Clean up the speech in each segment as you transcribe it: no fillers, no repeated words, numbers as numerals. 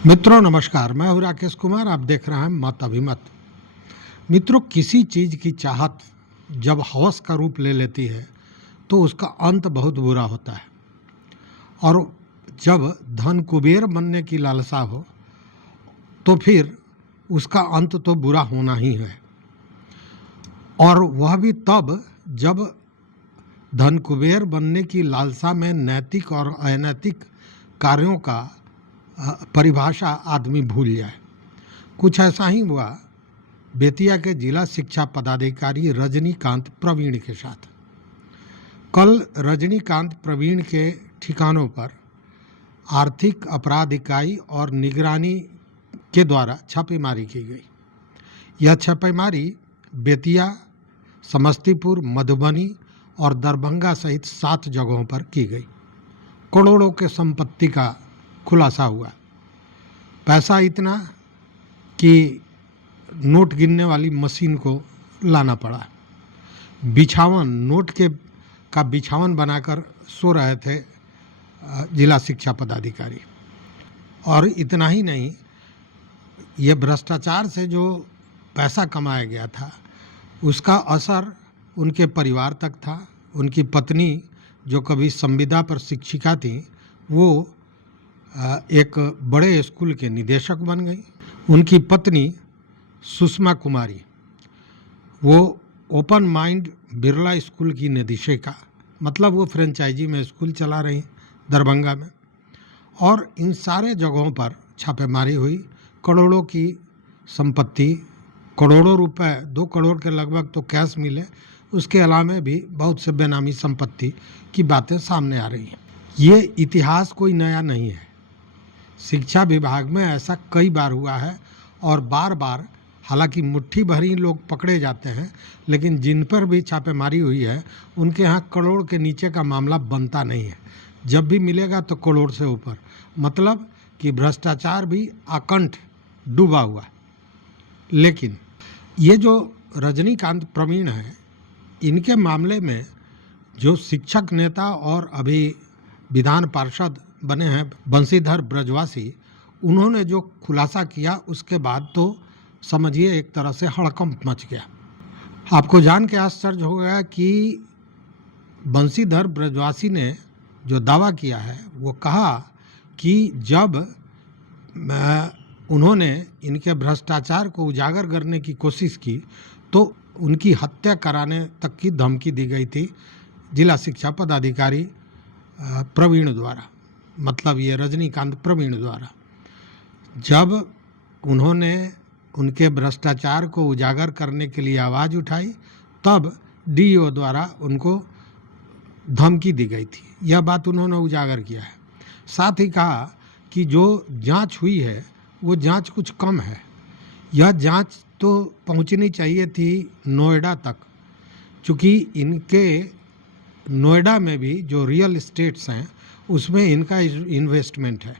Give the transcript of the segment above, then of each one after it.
मित्रों नमस्कार, मैं हूं राकेश कुमार। आप देख रहे हैं मत अभिमत। मित्रों, किसी चीज़ की चाहत जब हवस का रूप ले लेती है तो उसका अंत बहुत बुरा होता है। और जब धन कुबेर बनने की लालसा हो तो फिर उसका अंत तो बुरा होना ही है। और वह भी तब जब धन कुबेर बनने की लालसा में नैतिक और अनैतिक कार्यों का परिभाषा आदमी भूल जाए। कुछ ऐसा ही हुआ बेतिया के जिला शिक्षा पदाधिकारी रजनीकांत प्रवीण के साथ। कल रजनीकांत प्रवीण के ठिकानों पर आर्थिक अपराध इकाई और निगरानी के द्वारा छापेमारी की गई। यह छापेमारी बेतिया, समस्तीपुर, मधुबनी और दरभंगा सहित 7 जगहों पर की गई। करोड़ों के संपत्ति का खुलासा हुआ। पैसा इतना कि नोट गिनने वाली मशीन को लाना पड़ा। बिछावन नोट का बिछावन बनाकर सो रहे थे जिला शिक्षा पदाधिकारी। और इतना ही नहीं, ये भ्रष्टाचार से जो पैसा कमाया गया था उसका असर उनके परिवार तक था। उनकी पत्नी जो कभी संविदा पर शिक्षिका थी, वो एक बड़े स्कूल के निदेशक बन गई। उनकी पत्नी सुषमा कुमारी, वो ओपन माइंड बिरला स्कूल की निदेशिका, मतलब वो फ्रेंचाइजी में स्कूल चला रही दरभंगा में। और इन सारे जगहों पर छापेमारी हुई। करोड़ों की संपत्ति, करोड़ों रुपए, 2 करोड़ के लगभग तो कैश मिले। उसके अलावा भी बहुत से बेनामी संपत्ति की बातें सामने आ रही हैं। ये इतिहास कोई नया नहीं है। शिक्षा विभाग में ऐसा कई बार हुआ है और बार बार, हालांकि मुट्ठी भर ही लोग पकड़े जाते हैं, लेकिन जिन पर भी छापेमारी हुई है उनके यहाँ करोड़ के नीचे का मामला बनता नहीं है। जब भी मिलेगा तो करोड़ से ऊपर, मतलब कि भ्रष्टाचार भी आकंठ डूबा हुआ। लेकिन ये जो रजनीकांत प्रवीण है, इनके मामले में जो शिक्षक नेता और अभी विधान पार्षद बने हैं बंशीधर ब्रजवासी, उन्होंने जो खुलासा किया उसके बाद तो समझिए एक तरह से हड़कंप मच गया। आपको जान के आश्चर्य हो गया कि बंशीधर ब्रजवासी ने जो दावा किया है, वो कहा कि जब उन्होंने इनके भ्रष्टाचार को उजागर करने की कोशिश की तो उनकी हत्या कराने तक की धमकी दी गई थी जिला शिक्षा पदाधिकारी प्रवीण द्वारा, मतलब ये रजनीकांत प्रवीण द्वारा। जब उन्होंने उनके भ्रष्टाचार को उजागर करने के लिए आवाज़ उठाई तब डीईओ द्वारा उनको धमकी दी गई थी। यह बात उन्होंने उजागर किया है। साथ ही कहा कि जो जांच हुई है वो जांच कुछ कम है। यह जांच तो पहुंचनी चाहिए थी नोएडा तक, क्योंकि इनके नोएडा में भी जो रियल इस्टेट्स हैं उसमें इनका इन्वेस्टमेंट है।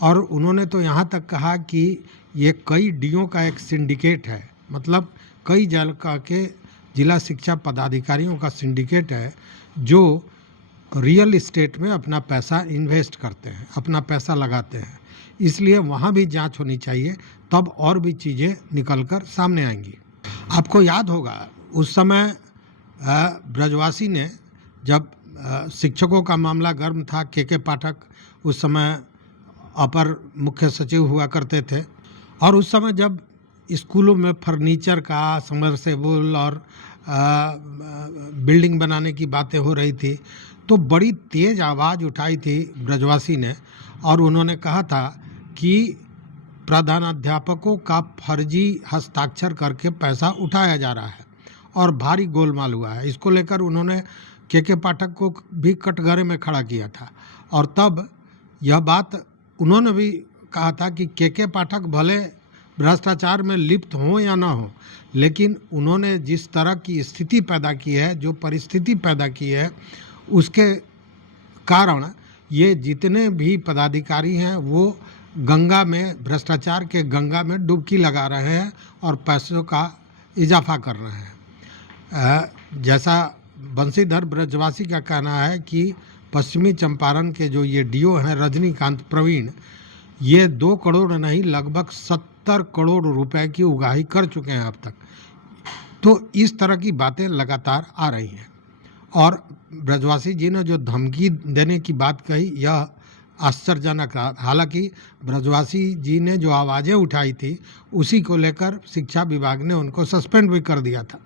और उन्होंने तो यहाँ तक कहा कि ये कई डीओ का एक सिंडिकेट है, मतलब कई जगह के जिला शिक्षा पदाधिकारियों का सिंडिकेट है जो रियल इस्टेट में अपना पैसा इन्वेस्ट करते हैं, अपना पैसा लगाते हैं। इसलिए वहाँ भी जांच होनी चाहिए, तब और भी चीज़ें निकलकर सामने आएंगी। आपको याद होगा उस समय ब्रजवासी ने, जब शिक्षकों का मामला गर्म था, के पाठक उस समय अपर मुख्य सचिव हुआ करते थे, और उस समय जब स्कूलों में फर्नीचर का, समरसेबल और बिल्डिंग बनाने की बातें हो रही थी तो बड़ी तेज़ आवाज़ उठाई थी ब्रजवासी ने, और उन्होंने कहा था कि प्रधानाध्यापकों का फर्जी हस्ताक्षर करके पैसा उठाया जा रहा है और भारी गोलमाल हुआ है। इसको लेकर उन्होंने के पाठक को भी कटघरे में खड़ा किया था। और तब यह बात उन्होंने भी कहा था कि के पाठक भले भ्रष्टाचार में लिप्त हो या ना हो, लेकिन उन्होंने जिस तरह की स्थिति पैदा की है, जो परिस्थिति पैदा की है, उसके कारण ये जितने भी पदाधिकारी हैं वो गंगा में, भ्रष्टाचार के गंगा में डुबकी लगा रहे हैं और पैसों का इजाफा कर रहे हैं। जैसा बंशीधर ब्रजवासी का कहना है कि पश्चिमी चंपारण के जो ये डीओ हैं रजनीकांत प्रवीण, ये 2 करोड़ नहीं, लगभग 70 करोड़ रुपए की उगाही कर चुके हैं अब तक। तो इस तरह की बातें लगातार आ रही हैं। और ब्रजवासी जी ने जो धमकी देने की बात कही, यह आश्चर्यजनक था। हालांकि ब्रजवासी जी ने जो आवाज़ें उठाई थी, उसी को लेकर शिक्षा विभाग ने उनको सस्पेंड भी कर दिया था।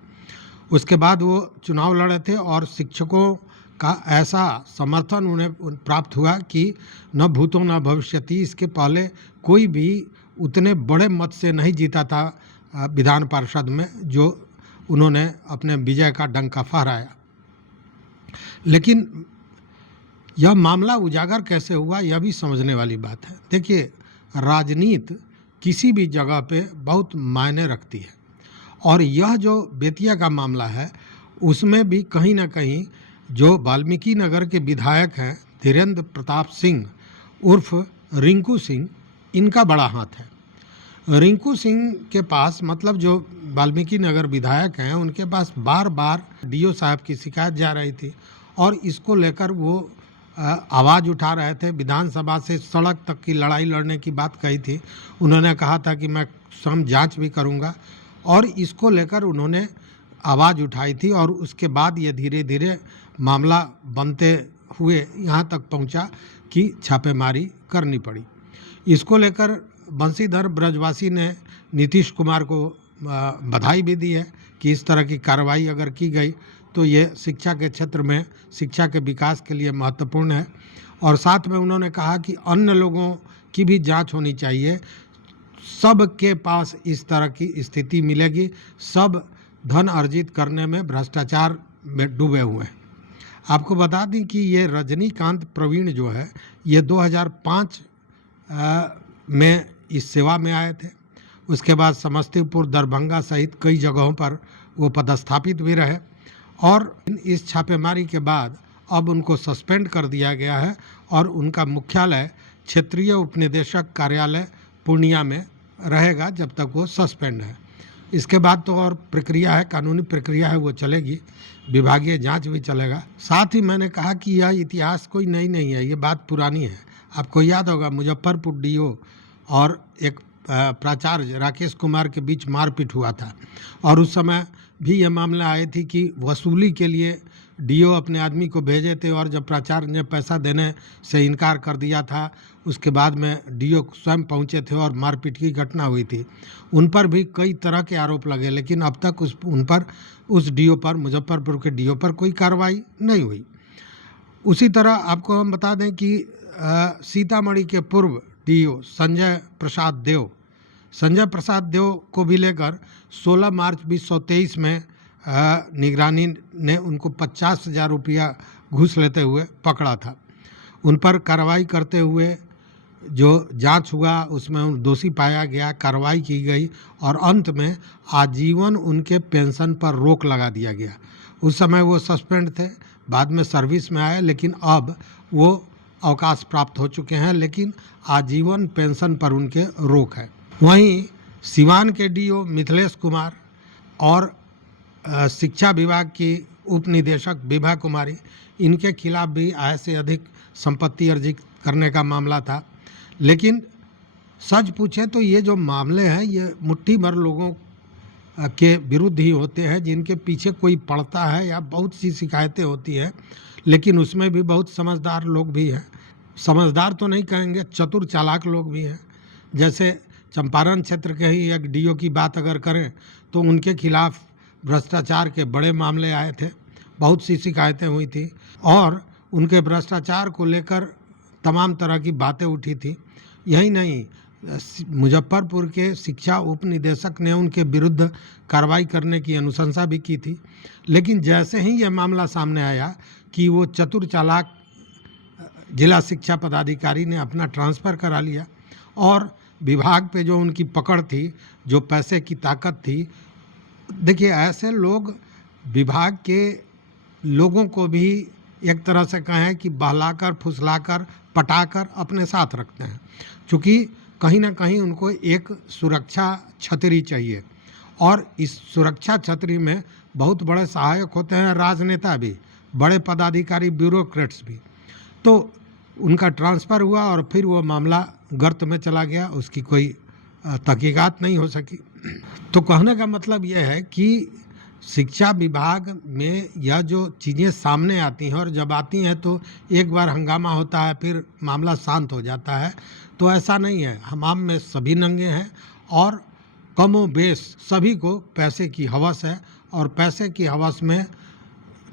उसके बाद वो चुनाव लड़े थे और शिक्षकों का ऐसा समर्थन उन्हें प्राप्त हुआ कि न भूतो न भविष्यति। इसके पहले कोई भी उतने बड़े मत से नहीं जीता था विधान पार्षद में, जो उन्होंने अपने विजय का डंका फहराया। लेकिन यह मामला उजागर कैसे हुआ, यह भी समझने वाली बात है। देखिए, राजनीति किसी भी जगह पे बहुत मायने रखती है, और यह जो बेतिया का मामला है, उसमें भी कहीं ना कहीं जो वाल्मीकि नगर के विधायक हैं धीरेन्द्र प्रताप सिंह उर्फ रिंकू सिंह, इनका बड़ा हाथ है। रिंकू सिंह के पास, मतलब जो वाल्मीकि नगर विधायक हैं, उनके पास बार बार डीओ साहब की शिकायत जा रही थी, और इसको लेकर वो आवाज़ उठा रहे थे। विधानसभा से सड़क तक की लड़ाई लड़ने की बात कही थी। उन्होंने कहा था कि मैं स्वयं जांच भी करूंगा, और इसको लेकर उन्होंने आवाज़ उठाई थी। और उसके बाद ये धीरे धीरे मामला बनते हुए यहाँ तक पहुँचा कि छापेमारी करनी पड़ी। इसको लेकर बंशीधर ब्रजवासी ने नीतीश कुमार को बधाई भी दी है कि इस तरह की कार्रवाई अगर की गई तो ये शिक्षा के क्षेत्र में, शिक्षा के विकास के लिए महत्वपूर्ण है। और साथ में उन्होंने कहा कि अन्य लोगों की भी जांच होनी चाहिए। सबके पास इस तरह की स्थिति मिलेगी, सब धन अर्जित करने में, भ्रष्टाचार में डूबे हुए हैं। आपको बता दें कि ये रजनीकांत प्रवीण जो है, ये 2005 में इस सेवा में आए थे। उसके बाद समस्तीपुर, दरभंगा सहित कई जगहों पर वो पदस्थापित भी रहे, और इस छापेमारी के बाद अब उनको सस्पेंड कर दिया गया है, और उनका मुख्यालय क्षेत्रीय उपनिदेशक कार्यालय पूर्णिया में रहेगा जब तक वो सस्पेंड है। इसके बाद तो और प्रक्रिया है, कानूनी प्रक्रिया है, वो चलेगी, विभागीय जांच भी चलेगा। साथ ही मैंने कहा कि यह इतिहास कोई नई नहीं है, ये बात पुरानी है। आपको याद होगा, मुजफ्फरपुर डीओ और एक प्राचार्य राकेश कुमार के बीच मारपीट हुआ था, और उस समय भी यह मामला आए थी कि वसूली के लिए डीओ अपने आदमी को भेजे थे, और जब प्राचार्य ने पैसा देने से इनकार कर दिया था, उसके बाद में डीओ स्वयं पहुंचे थे और मारपीट की घटना हुई थी। उन पर भी कई तरह के आरोप लगे, लेकिन अब तक उस डीओ पर, मुजफ्फरपुर के डीओ पर कोई कार्रवाई नहीं हुई। उसी तरह आपको हम बता दें कि सीतामढ़ी के पूर्व डीओ संजय प्रसाद देव को भी लेकर 16 मार्च 2023 में निगरानी ने उनको 50,000 रुपया घूस लेते हुए पकड़ा था। उन पर कार्रवाई करते हुए जो जांच हुआ, उसमें दोषी पाया गया, कार्रवाई की गई, और अंत में आजीवन उनके पेंशन पर रोक लगा दिया गया। उस समय वो सस्पेंड थे, बाद में सर्विस में आए, लेकिन अब वो अवकाश प्राप्त हो चुके हैं, लेकिन आजीवन पेंशन पर उनके रोक है। वहीं सिवान के डीओ मिथिलेश कुमार और शिक्षा विभाग की उप निदेशक विभा कुमारी, इनके खिलाफ भी आय से अधिक संपत्ति अर्जित करने का मामला था। लेकिन सच पूछे तो ये जो मामले हैं, ये मुट्ठी भर लोगों के विरुद्ध ही होते हैं, जिनके पीछे कोई पड़ता है, या बहुत सी शिकायतें होती हैं। लेकिन उसमें भी बहुत समझदार लोग भी हैं, समझदार तो नहीं कहेंगे, चतुर चालाक लोग भी हैं। जैसे चंपारण क्षेत्र के ही एक डीओ की बात अगर करें तो उनके खिलाफ भ्रष्टाचार के बड़े मामले आए थे, बहुत सी शिकायतें हुई थी, और उनके भ्रष्टाचार को लेकर तमाम तरह की बातें उठी थी। यही नहीं, मुजफ्फरपुर के शिक्षा उप निदेशक ने उनके विरुद्ध कार्रवाई करने की अनुशंसा भी की थी। लेकिन जैसे ही यह मामला सामने आया कि वो चतुर चालाक जिला शिक्षा पदाधिकारी ने अपना ट्रांसफ़र करा लिया, और विभाग पे जो उनकी पकड़ थी, जो पैसे की ताकत थी, देखिए ऐसे लोग विभाग के लोगों को भी एक तरह से कहें कि बहलाकर, फुसलाकर, पटाकर अपने साथ रखते हैं, क्योंकि कहीं ना कहीं उनको एक सुरक्षा छतरी चाहिए, और इस सुरक्षा छतरी में बहुत बड़े सहायक होते हैं राजनेता भी, बड़े पदाधिकारी, ब्यूरोक्रेट्स भी। तो उनका ट्रांसफ़र हुआ और फिर वो मामला गर्त में चला गया, उसकी कोई तहकीकात नहीं हो सकी। तो कहने का मतलब यह है कि शिक्षा विभाग में यह जो चीज़ें सामने आती हैं और जब आती हैं तो एक बार हंगामा होता है, फिर मामला शांत हो जाता है। तो ऐसा नहीं है, हमाम में सभी नंगे हैं और कमो बेश सभी को पैसे की हवस है, और पैसे की हवस में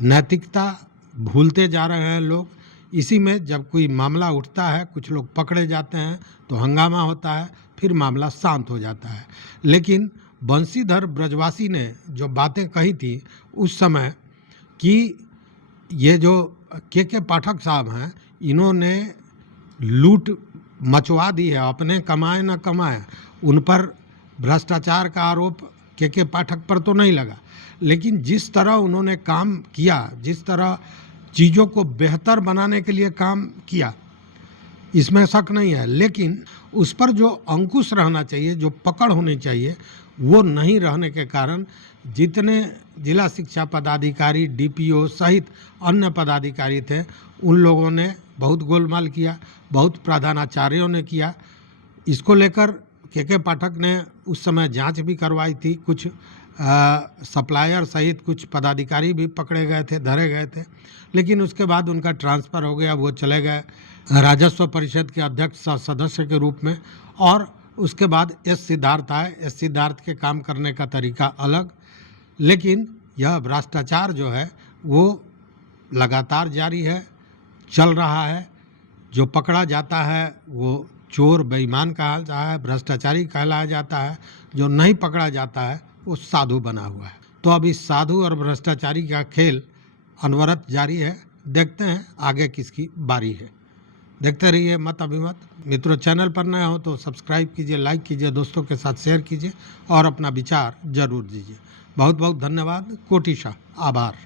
नैतिकता भूलते जा रहे हैं लोग। इसी में जब कोई मामला उठता है, कुछ लोग पकड़े जाते हैं तो हंगामा होता है, फिर मामला शांत हो जाता है। लेकिन बंशीधर ब्रजवासी ने जो बातें कही थी उस समय कि ये जो के पाठक साहब हैं, इन्होंने लूट मचवा दी है, अपने कमाए न कमाए। उन पर भ्रष्टाचार का आरोप के पाठक पर तो नहीं लगा, लेकिन जिस तरह उन्होंने काम किया, जिस तरह चीज़ों को बेहतर बनाने के लिए काम किया, इसमें शक नहीं है। लेकिन उस पर जो अंकुश रहना चाहिए, जो पकड़ होनी चाहिए, वो नहीं रहने के कारण जितने जिला शिक्षा पदाधिकारी, डीपीओ सहित अन्य पदाधिकारी थे, उन लोगों ने बहुत गोलमाल किया, बहुत प्रधानाचार्यों ने किया। इसको लेकर के पाठक ने उस समय जांच भी करवाई थी। कुछ सप्लायर सहित कुछ पदाधिकारी भी पकड़े गए थे, धरे गए थे, लेकिन उसके बाद उनका ट्रांसफ़र हो गया, वो चले गए राजस्व परिषद के अध्यक्ष सदस्य के रूप में। और उसके बाद एस सिद्धार्थ आए। एस सिद्धार्थ के काम करने का तरीका अलग, लेकिन यह भ्रष्टाचार जो है वो लगातार जारी है, चल रहा है। जो पकड़ा जाता है वो चोर बेईमान कहा जाता है, भ्रष्टाचारी कहलाया जाता है। जो नहीं पकड़ा जाता है वो साधु बना हुआ है। तो अब इस साधु और भ्रष्टाचारी का खेल अनवरत जारी है। देखते हैं आगे किसकी बारी है। देखते रहिए मत अभिमत। मित्रों, चैनल पर नए हो तो सब्सक्राइब कीजिए, लाइक कीजिए, दोस्तों के साथ शेयर कीजिए और अपना विचार जरूर दीजिए। बहुत बहुत धन्यवाद, कोटिशा आभार।